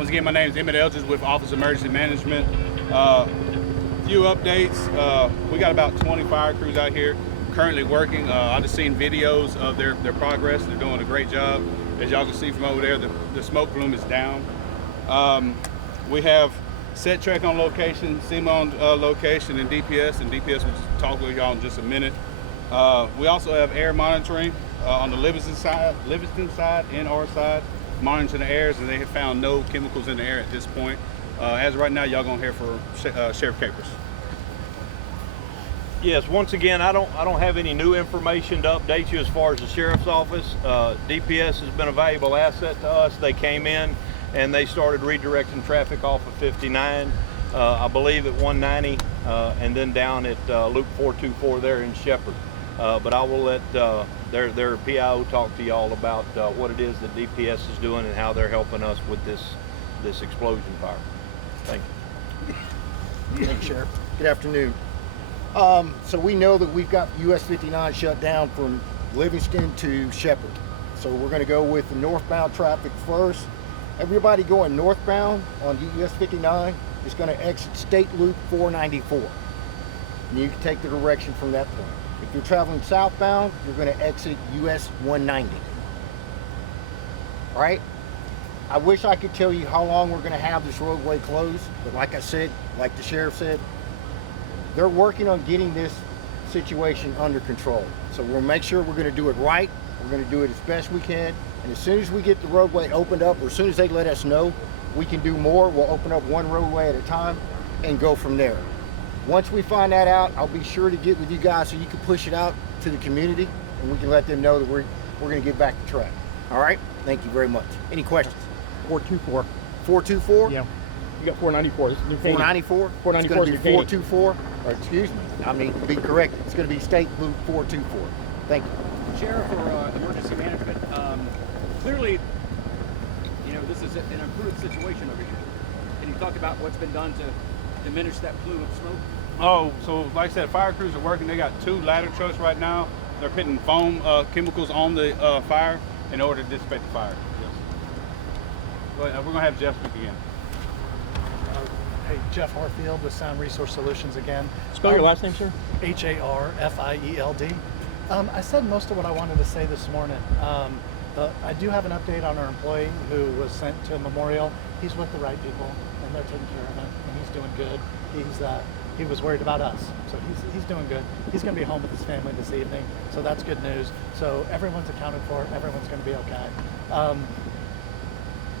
Once again, my name is Emmett Eldridge with Office of Emergency Management. Few updates. We got about 20 fire crews out here currently working. I've just seen videos of their progress. They're doing a great job. As y'all can see from over there, the smoke plume is down. We have set track on location, SEMA on location, and DPS will talk with y'all in just a minute. We also have air monitoring on the Livingston side and our side, monitoring the airs, and they have found no chemicals in the air at this point. As of right now, y'all gonna hear for Sheriff Capers. Yes, once again, I don't have any new information to update you as far as the Sheriff's Office. DPS has been a valuable asset to us. They came in and they started redirecting traffic off of 59, I believe at 190, and then down at Loop 424 there in Shepherd. But I will let their PIO talk to y'all about what it is that DPS is doing and how they're helping us with this explosion fire. Thank you. Thank you, Sheriff. Good afternoon. So we know that we've got US 59 shut down from Livingston to Shepherd. So we're going to go with the northbound traffic first. Everybody going northbound on US 59 is going to exit State Loop 494. And you can take the direction from that point. If you're traveling southbound, you're going to exit US 190. All right? I wish I could tell you how long we're going to have this roadway closed, but like I said, like the sheriff said, they're working on getting this situation under control. So we'll make sure we're going to do it right. We're going to do it as best we can. And as soon as we get the roadway opened up, or as soon as they let us know we can do more, we'll open up one roadway at a time and go from there. Once we find that out, I'll be sure to get with you guys so you can push it out to the community and we can let them know that we're going to get back to track. All right? Thank you very much. Any questions? 424. 424? Yeah. You got 494. This is New Canaan. 494? 494 It's going to be is New Canaan. 424? Or excuse me. I mean, to be correct, it's going to be State Loop 424. Thank you. Sheriff or Emergency Management, clearly, you know, this is an improved situation over here. Can you talk about what's been done to diminish that plume of smoke? Oh, so like I said, fire crews are working. They got 2 ladder trucks right now. They're putting foam chemicals on the fire in order to dissipate the fire. Yes. Go ahead. We're going to have Jeff speak again. Hey, Jeff Harfield with Sound Resource Solutions again. Spell your last name, sir? Harfield. I said most of what I wanted to say this morning. I do have an update on our employee who was sent to Memorial. He's with the right people, and they're taking care of him, and he's doing good. He was worried about us, so he's doing good. He's going to be home with his family this evening, so that's good news. So everyone's accounted for. Everyone's going to be okay.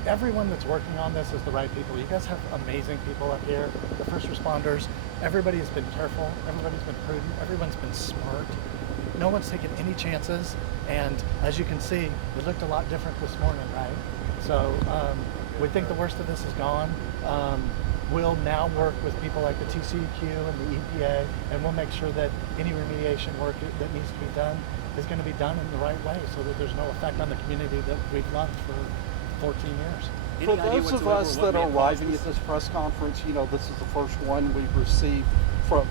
Everyone that's working on this is the right people. You guys have amazing people up here. The first responders, everybody has been careful. Everybody's been prudent. Everyone's been smart. No one's taken any chances. And as you can see, it looked a lot different this morning, right? So we think the worst of this is gone. We'll now work with people like the TCEQ and the EPA, and we'll make sure that any remediation work that needs to be done is going to be done in the right way so that there's no effect on the community that we've loved for 14 years. For those of us that are arriving at this press conference, you know, this is the first one we've received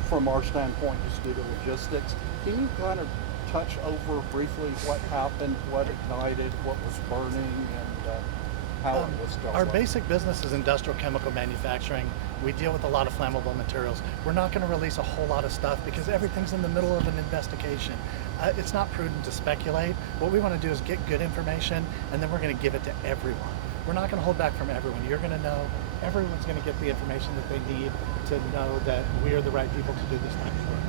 from our standpoint just due to logistics. Can you kind of touch over briefly what happened, what ignited, what was burning, and how it was dealt Our with? basic business is industrial chemical manufacturing. We deal with a lot of flammable materials. We're not going to release a whole lot of stuff because everything's in the middle of an investigation. It's not prudent to speculate. What we want to do is get good information, and then we're going to give it to everyone. We're not going to hold back from everyone. You're going to know. Everyone's going to get the information that they need to know that we are the right people to do this type of work.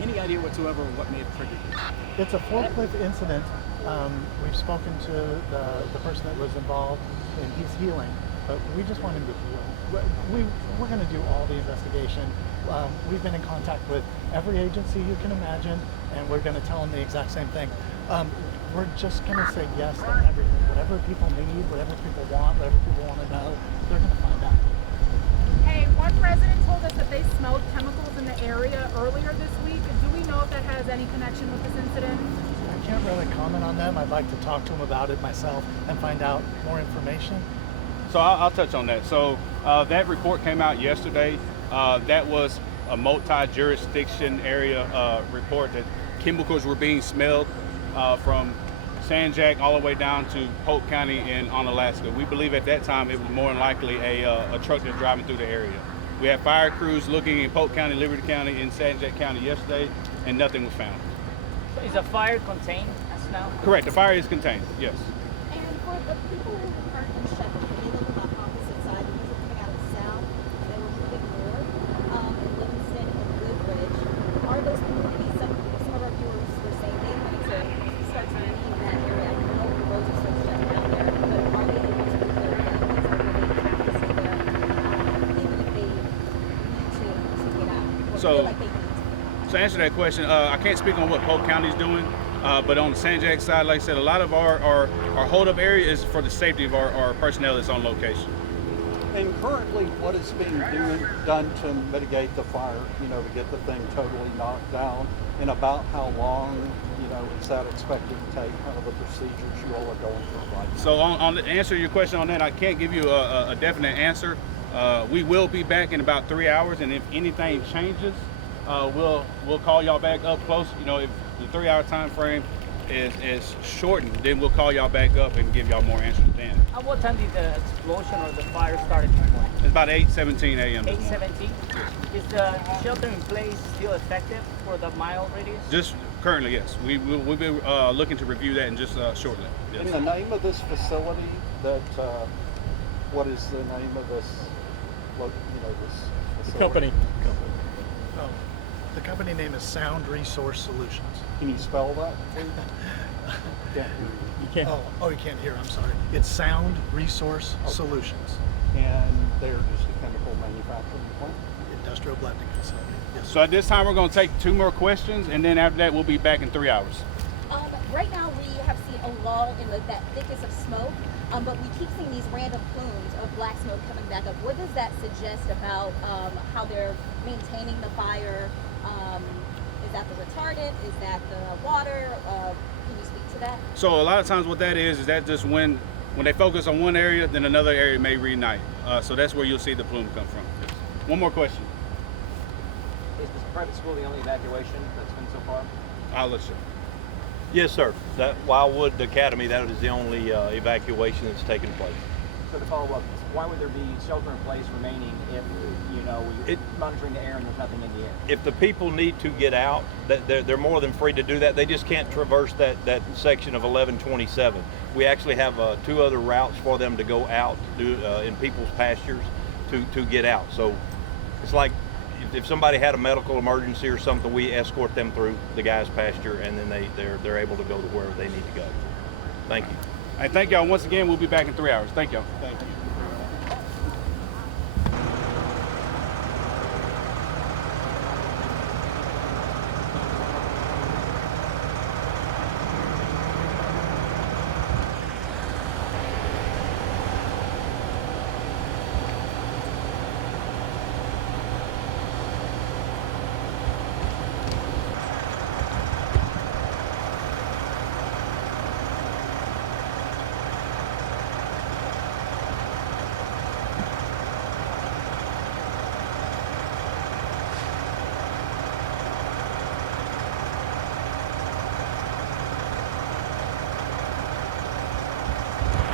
Any idea whatsoever what may have triggered this? It's a forklift incident. We've spoken to the person that was involved, and he's healing, but we just want him to heal. We're going to do all the investigation. We've been in contact with every agency you can imagine, and we're going to tell them the exact same thing. We're just going to say yes to everything. Whatever people need, whatever people want, whatever people want to know, they're going to find out. Hey, one resident told us that they smelled chemicals in the area earlier this week. Do we know if that has any connection with this incident? I can't really comment on them. I'd like to talk to them about it myself and find out more information. So I'll touch on that. So that report came out yesterday. That was a multi-jurisdiction area report that chemicals were being smelled from San Jac all the way down to Polk County in Alaska. We believe at that time it was more than likely a truck that's driving through the area. We had fire crews looking in Polk County, Liberty County, and San Jac County yesterday, and nothing was found. So is the fire contained as now? Correct, the fire is contained, yes. And for the people who are in Shepherd, they live on the opposite side because they're coming out of the south, and they were moving north, in Livingston and Woodbridge. Are those communities, some of our viewers were saying they wanted to start to leave that area? I know the roads are so shut down there, but are they able to move their families or will they have to stay there, even if they need to get out? Or So- feel like they need to? To answer that question, I can't speak on what Polk County is doing, but on the San Jac side, like I said, a lot of our hold-up area is for the safety of our personnel that's on location. And currently, what is being done to mitigate the fire, to get the thing totally knocked down, and about how long, is that expected to take, kind of the procedures you all are going through right now? So on the answer to your question on that, I can't give you a definite answer. We will be back in about 3 hours, and if anything changes, we'll call y'all back up close. If the 3 hour time frame is shortened, then we'll call y'all back up and give y'all more answers then. At what time did the explosion or the fire started this morning? It's about 8:17 a.m. this morning. 8:17. Is the shelter in place still effective for the mile radius? Just currently, yes. We'll be looking to review that in just shortly. In Yes. the name of this facility, what is the name of this, this facility? Oh, the company name is Sound Resource Solutions. Can you spell that, please? Can't hear you. Oh, you can't hear. I'm sorry. It's Sound Resource Solutions, And they're just a chemical manufacturing plant? industrial blending facility. Yes. So at this time, we're going to take 2 more questions, and then after that, we'll be back in 3 hours. Right now we have seen a lull in that thickness of smoke, but we keep seeing these random plumes of black smoke coming back up. What does that suggest about how they're maintaining the fire? Is that the retardant? Is that the water? Can you speak to that? So a lot of times what that is that just when they focus on one area, then another area may reignite. So that's where you'll see the plume come from. One more question. Is this private school the only evacuation that's been so far? I'll let you. Yes, sir. That Wildwood Academy, that is the only evacuation that's taken place. So to follow up, why would there be shelter in place remaining if, you're monitoring the air and there's nothing in the air? If the people need to get out, they're more than free to do that. They just can't traverse that section of 1127. We actually have 2 other routes for them to go out in people's pastures to get out. So it's like if somebody had a medical emergency or something, we escort them through the guy's pasture, and then they're able to go to wherever they need to go. Thank you. Thank y'all once again. We'll be back in 3 hours. Thank y'all. Thank you.